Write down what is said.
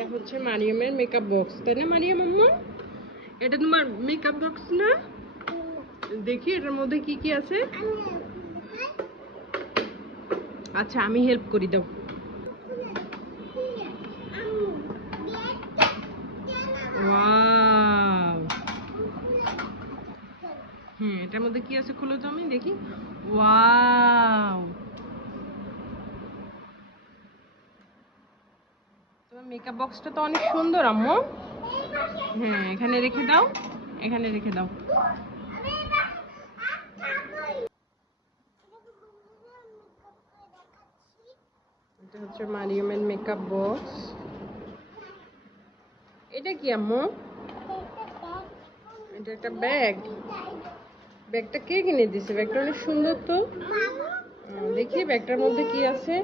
এটা হচ্ছে মারিয়ামের মেকআপ বক্স, তাই না মারিয়াম আম্মু? এটা তোমার মেকআপ বক্স না? দেখি এটার মধ্যে কি কি আছে। আচ্ছা আমি হেল্প করি, দাও। ওয়াও, এটার মধ্যে কি আছে খুলো তো, আমি দেখি। ওয়াও, তোমার মেকআপ বক্সটা তো অনেক সুন্দর আম্মু। হ্যাঁ, এখানে রেখে দাও, এখানে রেখে দাও। এটা হচ্ছে মারিয়ামের মেকআপ বক্স। এটা কি আম্মু? এটা একটা ব্যাগ। ব্যাগটা কে কিনে দিছে? ব্যাগটা অনেক সুন্দর তো। দেখি ব্যাগটার মধ্যে কি আছে।